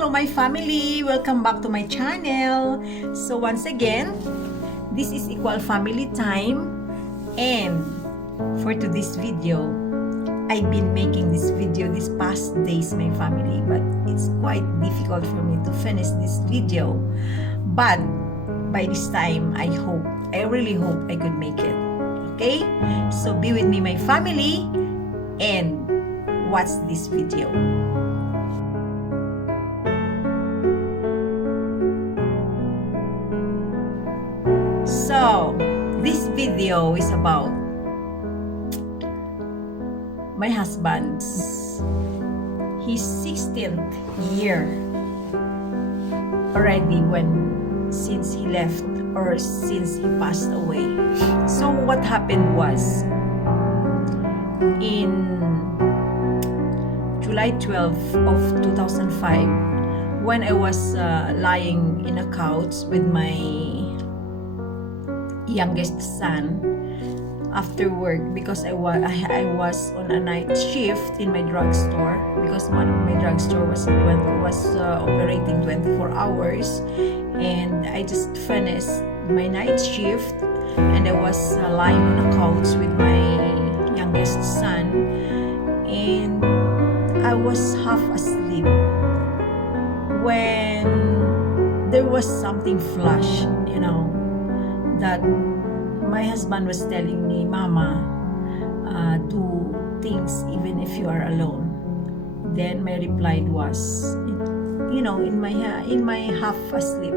Hello my family! Welcome back to my channel. So once again, this is Equal Family Time, and for today's video, I've been making this video these past days, my family, but it's quite difficult for me to finish this video. But by this time, I really hope I could make it. Okay? So be with me, my family, and watch this video. So, this video is about my husband's his 16th year already since he left or since he passed away. So what happened was in July 12 of 2005, when I was lying in a couch with my youngest son after work, because I was on a night shift in my drugstore, because one of my drugstore was operating 24 hours, and I just finished my night shift and I was lying on a couch with my youngest son, and I was half asleep when there was something flash, that my husband was telling me, "Mama, do things even if you are alone." Then my reply was, in my half asleep,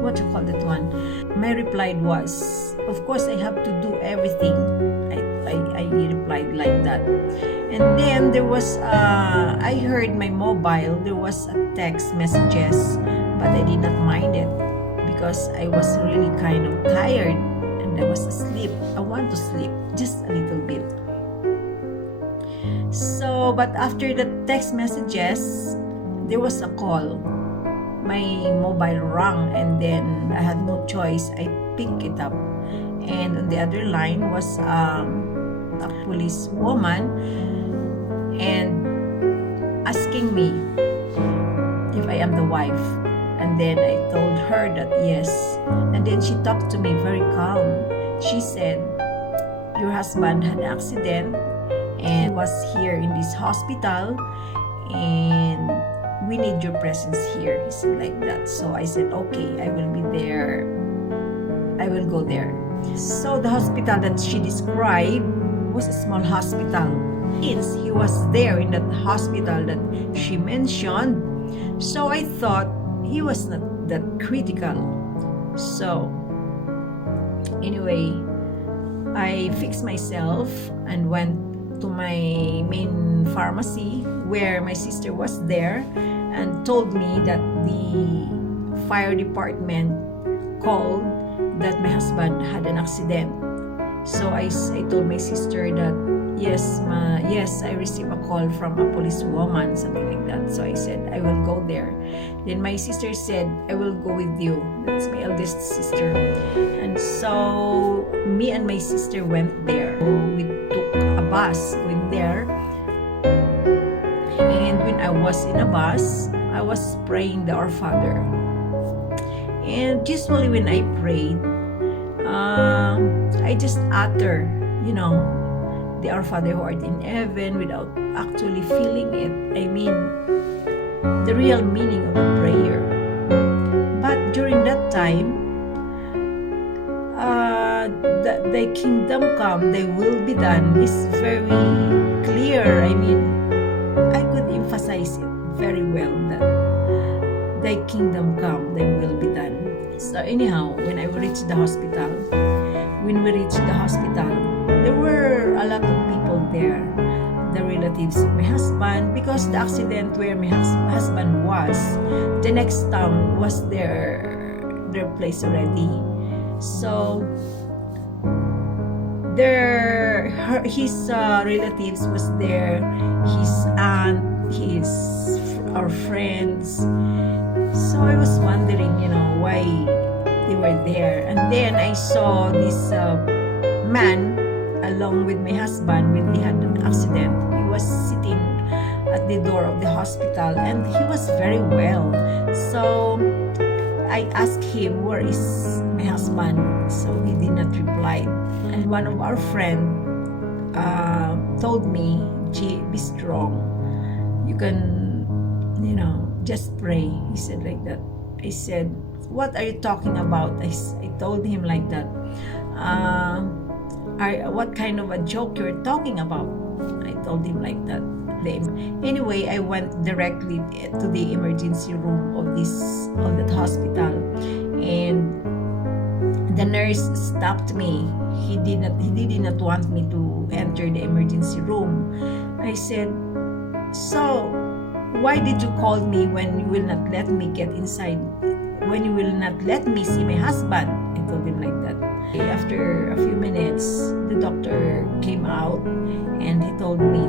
what you call that one? My reply was, "Of course I have to do everything." I replied like that. And then there was, I heard my mobile, there was a text messages, but I did not mind it because I was really kind of tired and I was asleep. I want to sleep just a little bit. So, but after the text messages, there was a call. My mobile rang, and then I had no choice. I picked it up, and on the other line was a police woman and asking me if I am the wife. And then I told her that yes. And then she talked to me very calm. She said, "Your husband had an accident and was here in this hospital, and we need your presence here." He said like that. So I said, "Okay, I will be there. I will go there." So the hospital that she described was a small hospital. Since he was there in that hospital that she mentioned, so I thought he was not that critical. So anyway, I fixed myself and went to my main pharmacy where my sister was there and told me that the fire department called that my husband had an accident. So I told my sister that yes, I received a call from a police woman, something like that. So I said, I will go there. Then my sister said, I will go with you. That's my eldest sister. And so me and my sister went there. We took a bus going there. And when I was in a bus, I was praying the Our Father. And usually when I prayed, I just utter, the Our Father who art in heaven without actually feeling it. The real meaning of the prayer. But during that time, thy kingdom come, thy will be done is very clear. I could emphasize it very well that thy kingdom come, thy will be done. So anyhow, when we reached the hospital, there were a lot of people there, the relatives of my husband, because the accident where my husband was, the next town was their place already. So his relatives was there, his aunt, our friends. So I was wondering, why they were there. And then I saw this man along with my husband when he had an accident. He was sitting at the door of the hospital, and he was very well. So I asked him, where is my husband? So he did not reply. And one of our friends told me, G, be strong. You can, just pray. He said like that. I said, what are you talking about? I told him like that. What kind of a joke you're talking about? I told him like that. Anyway, I went directly to the emergency room of that hospital, and the nurse stopped me. He did not want me to enter the emergency room. I said, so why did you call me when you will not let me get inside? When you will not let me see my husband? I told him like that. After a few minutes, the doctor came out and he told me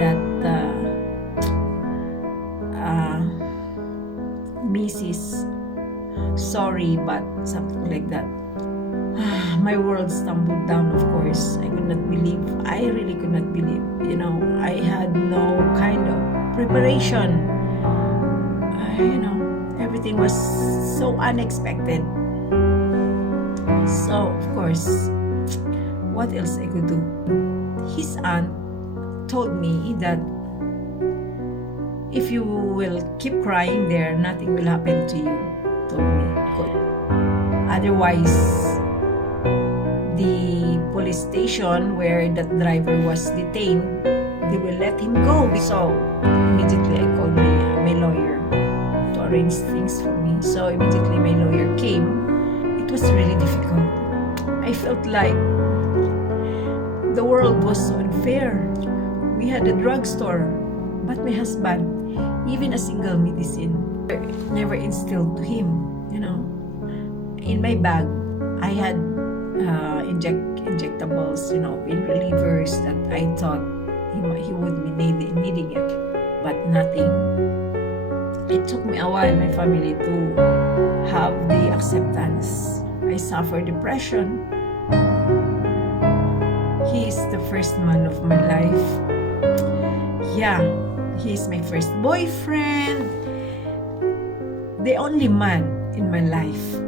that Mrs. Sorry, but something like that. My world stumbled down, of course. I could not believe. I really could not believe. I had no kind of preparation. Everything was so unexpected. So, of course, what else I could do? His aunt told me that if you will keep crying there, nothing will happen to you. Told me. Otherwise, the police station where that driver was detained, they will let him go. So immediately I called my lawyer to arrange things for me. So immediately my lawyer came. It was really difficult. I felt like the world was so unfair. We had a drugstore, but my husband, even a single medicine, never instilled to him. In my bag, I had injectables, pain relievers that I thought he would be needing it, but nothing. It took me a while, my family, to have the acceptance. I suffer depression. He is the first man of my life. Yeah, he is my first boyfriend, the only man in my life.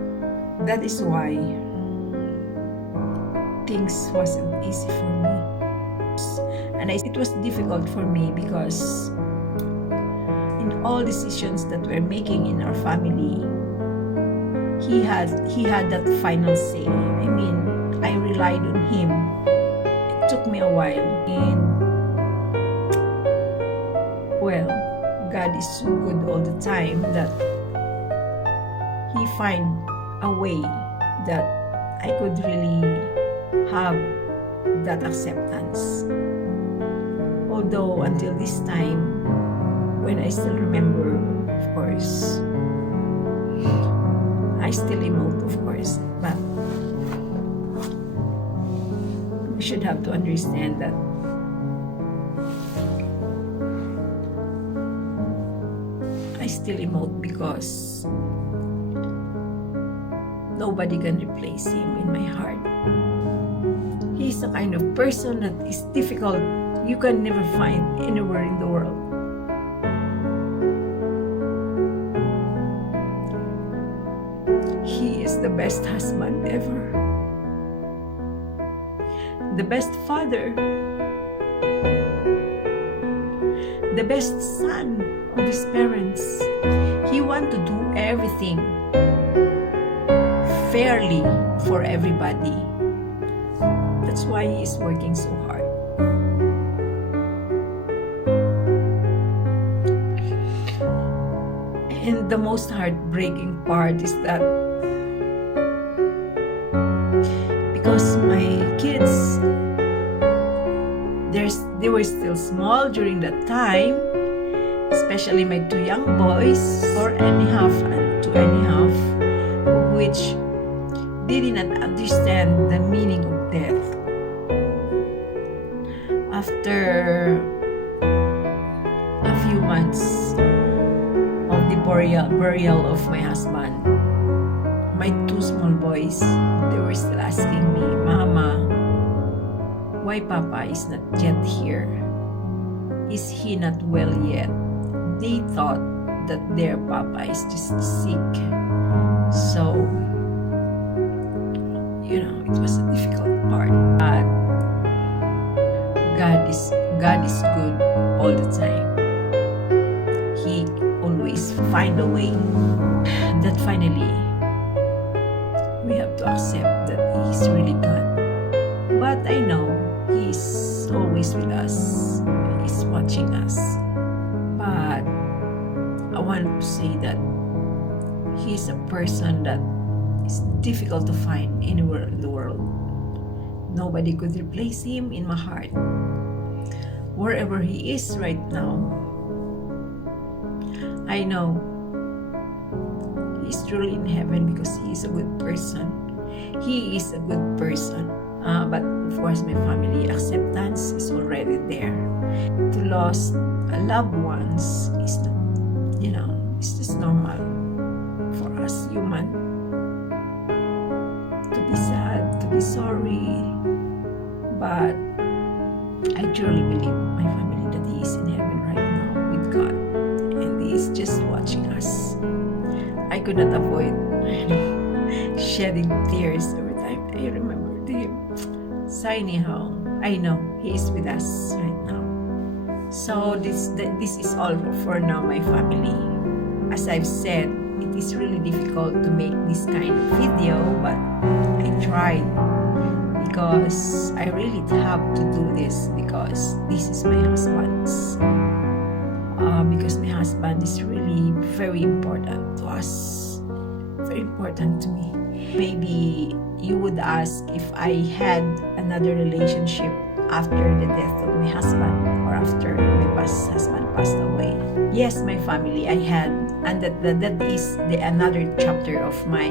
That is why things wasn't easy for me. And it was difficult for me because in all decisions that we're making in our family, he had that final say. I mean, I relied on him. It took me a while. And well, God is so good all the time that He find a way that I could really have that acceptance. Although until this time, when I still remember, of course, I still emote, of course, but we should have to understand that I still emote because nobody can replace him in my heart. He's the kind of person that is difficult. You can never find anywhere in the world. He is the best husband ever. The best father. The best son of his parents. He wants to do everything fairly for everybody. That's why he is working so hard. And the most heartbreaking part is that because my kids, they were still small during that time, especially my two young boys, 4.5 and 2.5, which they did not understand the meaning of death. After a few months of the burial of my husband, my two small boys, they were still asking me, Mama, why Papa is not yet here? is he not well yet? They thought that their papa is just sick. So, it was a difficult part. But God is good all the time. He always find a way. That finally, we have to accept that He's really God. But I know He's always with us. He's watching us. But I want to say that He's a person that is difficult to find anywhere in the world. Nobody could replace Him in my heart. Wherever He is right now, I know He's truly in heaven because He is a good person. He is a good person. But of course, my family acceptance is already there. To lose loved ones is not, it's just normal for us human. To be sad, to be sorry. But I truly believe my family that He is in heaven right now with God. And He is just watching us. I could not avoid shedding tears every time I remember Him. So anyhow, I know He is with us right now. So this is all for now, my family. As I've said, it is really difficult to make this kind of video, but I tried because I really have to do this because this is my husband's. Because my husband is really very important to us, very important to me. Maybe you would ask if I had another relationship after the death of my husband or after my husband passed away. Yes, my family, I had, and that is another chapter of my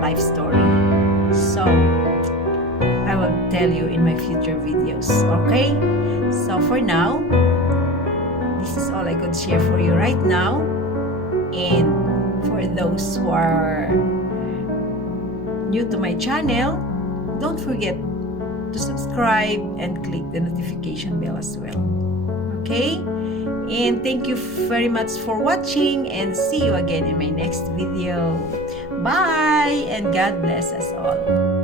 life story. So I will tell you in my future videos. Okay? So for now, this is all I could share for you right now. And for those who are new to my channel, don't forget to subscribe and click the notification bell as well. Okay? And thank you very much for watching, and see you again in my next video. Bye, and God bless us all.